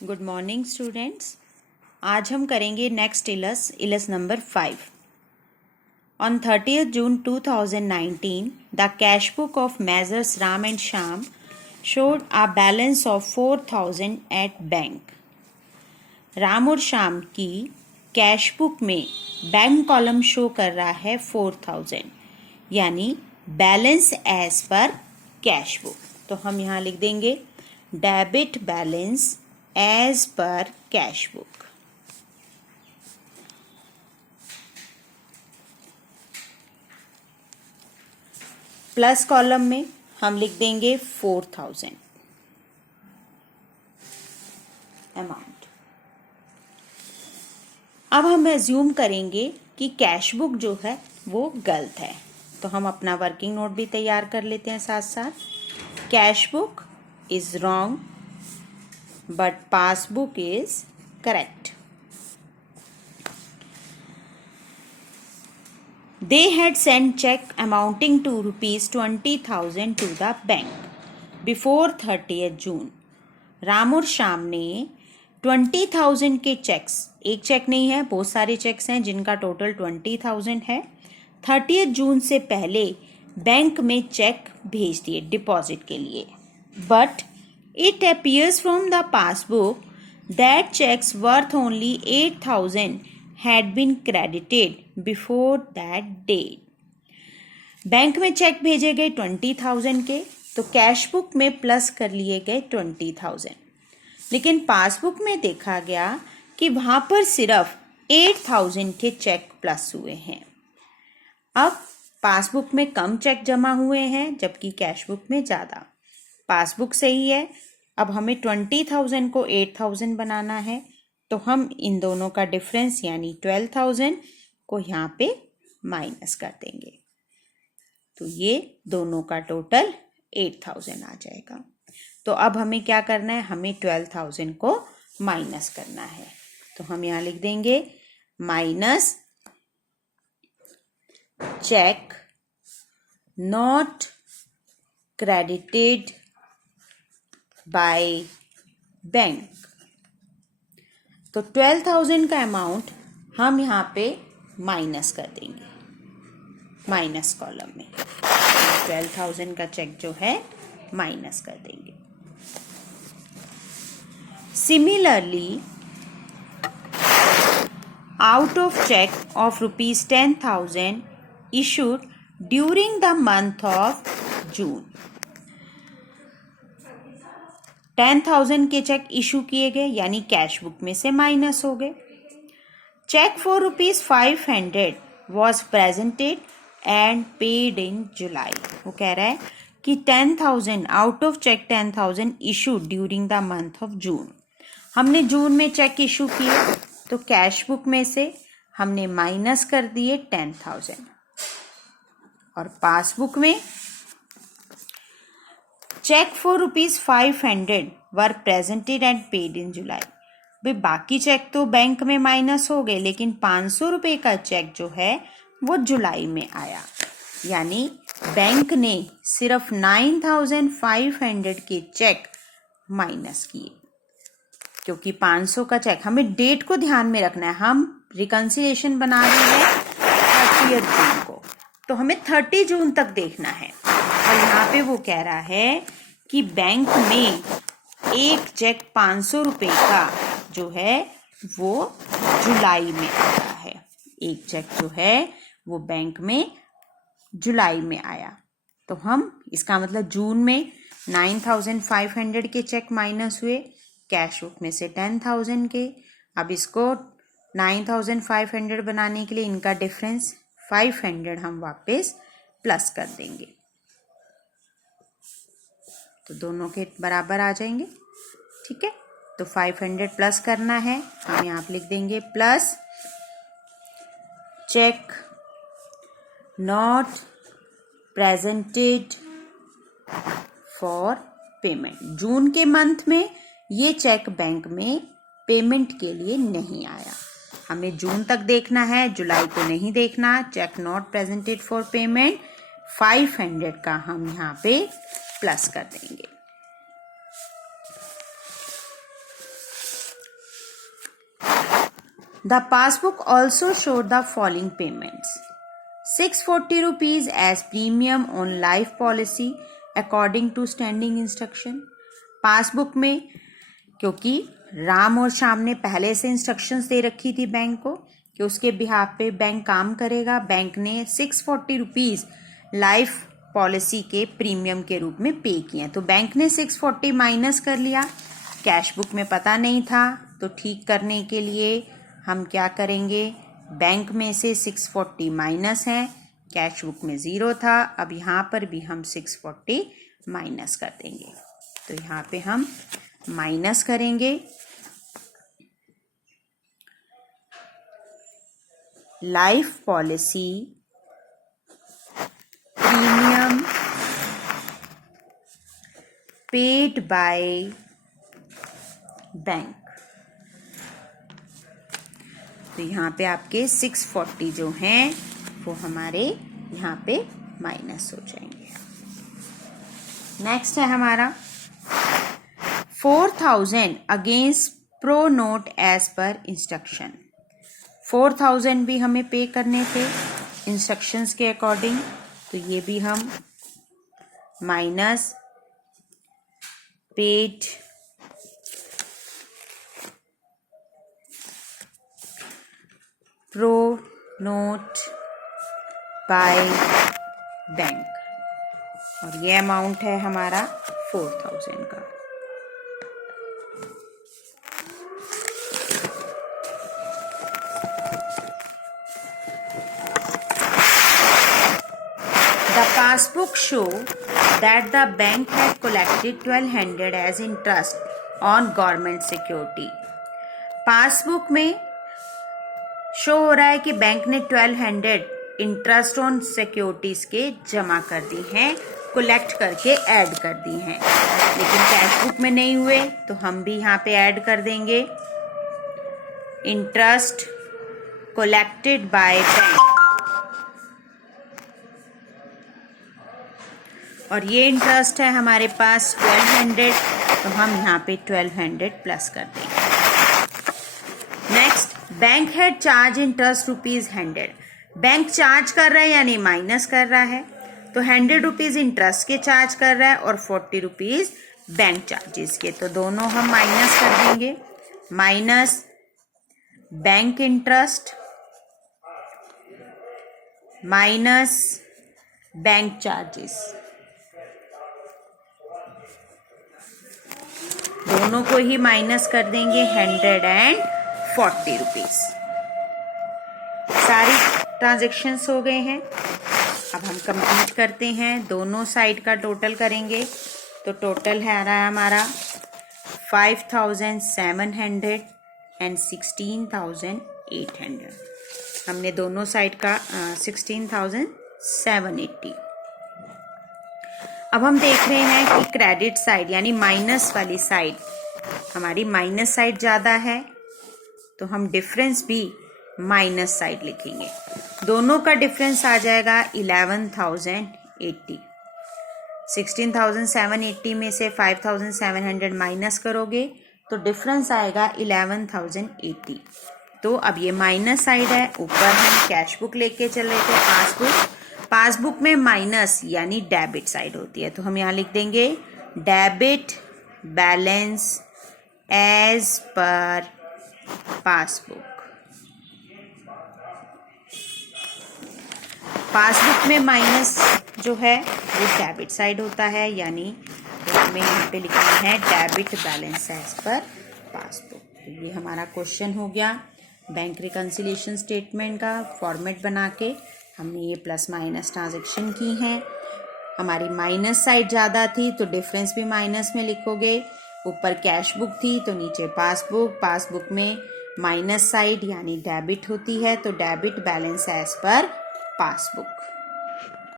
Good morning students. आज हम करेंगे next illus number 5। On 30th June 2019 the cash book of Messrs Ram and Shyam showed a balance of 4000 at bank. Ram और श्याम की cash book में bank column show कर रहा है 4000, यानी balance as per cash book. तो हम यहाँ लिख देंगे debit balance as per cash book. Plus column में हम लिख देंगे 4000 अमाउंट। अब हम एज्यूम करेंगे कि कैश बुक जो है वो गलत है, तो हम अपना वर्किंग नोट भी तैयार कर लेते हैं साथ साथ। Cash book is wrong but passbook is correct. They had sent check amounting to rupees 20,000 to the bank before 30th June. Ram और श्याम ने 20,000 के चेक्स, एक चेक नहीं है, बहुत सारे चेक्स हैं जिनका टोटल 20,000 है, 30th जून से पहले बैंक में चेक भेज दिए डिपॉजिट के लिए। But it appears from the passbook that checks worth only 8,000 had been credited before that date. Bank में चेक भेजे गए 20,000 के, तो कैश बुक में प्लस कर लिए गए 20,000, लेकिन पासबुक में देखा गया कि वहां पर सिर्फ 8,000 के चेक प्लस हुए हैं। अब पासबुक में कम चेक जमा हुए हैं जबकि कैश बुक में ज़्यादा। पासबुक सही है, अब हमें 20,000 को 8,000 बनाना है, तो हम इन दोनों का डिफरेंस यानी 12,000 को यहाँ पे माइनस कर देंगे, तो ये दोनों का टोटल 8,000 आ जाएगा। तो अब हमें क्या करना है, हमें 12,000 को माइनस करना है, तो हम यहाँ लिख देंगे minus cheque not credited by bank. तो 12,000 का अमाउंट हम यहाँ पे माइनस कर देंगे, माइनस कॉलम में 12,000 का चेक जो है माइनस कर देंगे। Similarly out of cheque of rupees 10,000 issued during the month of June. 10,000 के चेक इशू किए गए यानी कैश बुक में से माइनस हो गए। Cheque for rupees 500 was presented and paid in July. वो कह रहा है कि 10,000 out of cheque 10,000 issue during the month of June. हमने जून में चेक इशू किए, तो कैश बुक में से हमने माइनस कर दिए 10,000, और पासबुक में cheque for rupees 500 were presented and paid in July. भाई बाकी चेक तो बैंक में माइनस हो गए, लेकिन 500 रुपये का चेक जो है वो जुलाई में आया, यानी बैंक ने सिर्फ 9,500 के चेक माइनस किए, क्योंकि 500 का चेक, हमें डेट को ध्यान में रखना है, हम रिकंसिलिएशन बना रहे हैं 30th जून को, तो हमें 30 जून तक देखना है। और यहाँ पे वो कह रहा है कि बैंक में एक चेक 500 रुपये का जो है वो जुलाई में आया है, एक चेक जो है वो बैंक में जुलाई में आया। तो हम इसका मतलब जून में 9,500 के चेक माइनस हुए, कैश बुक में से 10,000 के। अब इसको 9,500 बनाने के लिए इनका डिफरेंस 500 हम वापस प्लस कर देंगे, तो दोनों के बराबर आ जाएंगे। ठीक है, तो 500 प्लस करना है, हम यहाँ पे लिख देंगे plus cheque not presented for payment. जून के मंथ में ये चेक बैंक में पेमेंट के लिए नहीं आया, हमें जून तक देखना है, जुलाई को नहीं देखना। Cheque not presented for payment 500 का हम यहाँ पे प्लस कर देंगे। The passbook also showed the following payments. 640 rupees as premium on life policy according to standing instruction. Passbook में क्योंकि राम और श्याम ने पहले से इंस्ट्रक्शंस दे रखी थी बैंक को कि उसके बिहाफ पे बैंक काम करेगा, बैंक ने 640 रुपीज़ लाइफ पॉलिसी के प्रीमियम के रूप में पे किए। तो बैंक ने 640 माइनस कर लिया, कैश बुक में पता नहीं था, तो ठीक करने के लिए हम क्या करेंगे, बैंक में से 640 माइनस है, कैश बुक में 0 था, अब यहाँ पर भी हम 640 माइनस कर देंगे। तो यहाँ पे हम माइनस करेंगे life policy premium paid by bank. तो यहाँ पे आपके 640 जो हैं वो हमारे यहाँ पे माइनस हो जाएंगे। नेक्स्ट है हमारा 4000 against pro note as per instruction. 4000 भी हमें पे करने थे इंस्ट्रक्शंस के अकॉर्डिंग, तो ये भी हम minus paid pro note by bank, और ये अमाउंट है हमारा 4000 का। The passbook show that the bank had collected 1200 as interest on government security. Passbook में शो हो रहा है कि बैंक ने 1200 इंटरेस्ट ऑन सिक्योरिटीज के जमा कर दी हैं, कलेक्ट करके ऐड कर दी हैं, लेकिन कैश बुक में नहीं हुए, तो हम भी यहाँ पे ऐड कर देंगे इंटरेस्ट कलेक्टेड बाय बैंक, और ये इंटरेस्ट है हमारे पास 1200, तो हम यहाँ पे 1200 प्लस कर देंगे। Next, bank had charge interest ₹100। Bank charge कर रहा है यानी माइनस कर रहा है, तो 100 रुपीज़ इंटरेस्ट के चार्ज कर रहा है और 40 रुपीज़ बैंक चार्जेस के, तो दोनों हम माइनस कर देंगे। Minus bank interest minus bank charges, दोनों को ही माइनस कर देंगे 140 रुपीज। सारी ट्रांजेक्शन्स हो गए हैं, अब हम कंप्लीट करते हैं, दोनों साइड का टोटल करेंगे, तो टोटल है रहा है हमारा 5700 एंड 16800। हमने दोनों साइड का 16780। अब हम देख रहे हैं कि क्रेडिट साइड यानी माइनस वाली साइड, हमारी माइनस साइड ज़्यादा है, तो हम डिफरेंस भी माइनस साइड लिखेंगे। दोनों का डिफरेंस आ जाएगा 11,080। 16,780 में से 5,700 माइनस करोगे तो डिफरेंस आएगा 11,080। तो अब ये माइनस साइड है, ऊपर हम कैश बुक लेके चल रहे थे पासबुक में माइनस यानी डेबिट साइड होती है, तो हम यहाँ लिख देंगे debit balance as per passbook. Passbook में माइनस जो है वो डेबिट साइड होता है, यानी तो हमें यहाँ पे लिखना है debit balance as per passbook. तो ये हमारा क्वेश्चन हो गया। बैंक रिकन्सिलिएशन स्टेटमेंट का फॉर्मेट बना के हमने ये प्लस माइनस ट्रांजेक्शन की हैं। हमारी माइनस साइड ज़्यादा थी तो डिफरेंस भी माइनस में लिखोगे, ऊपर कैश बुक थी तो नीचे पासबुक में माइनस साइड यानी डेबिट होती है, तो debit balance as per passbook.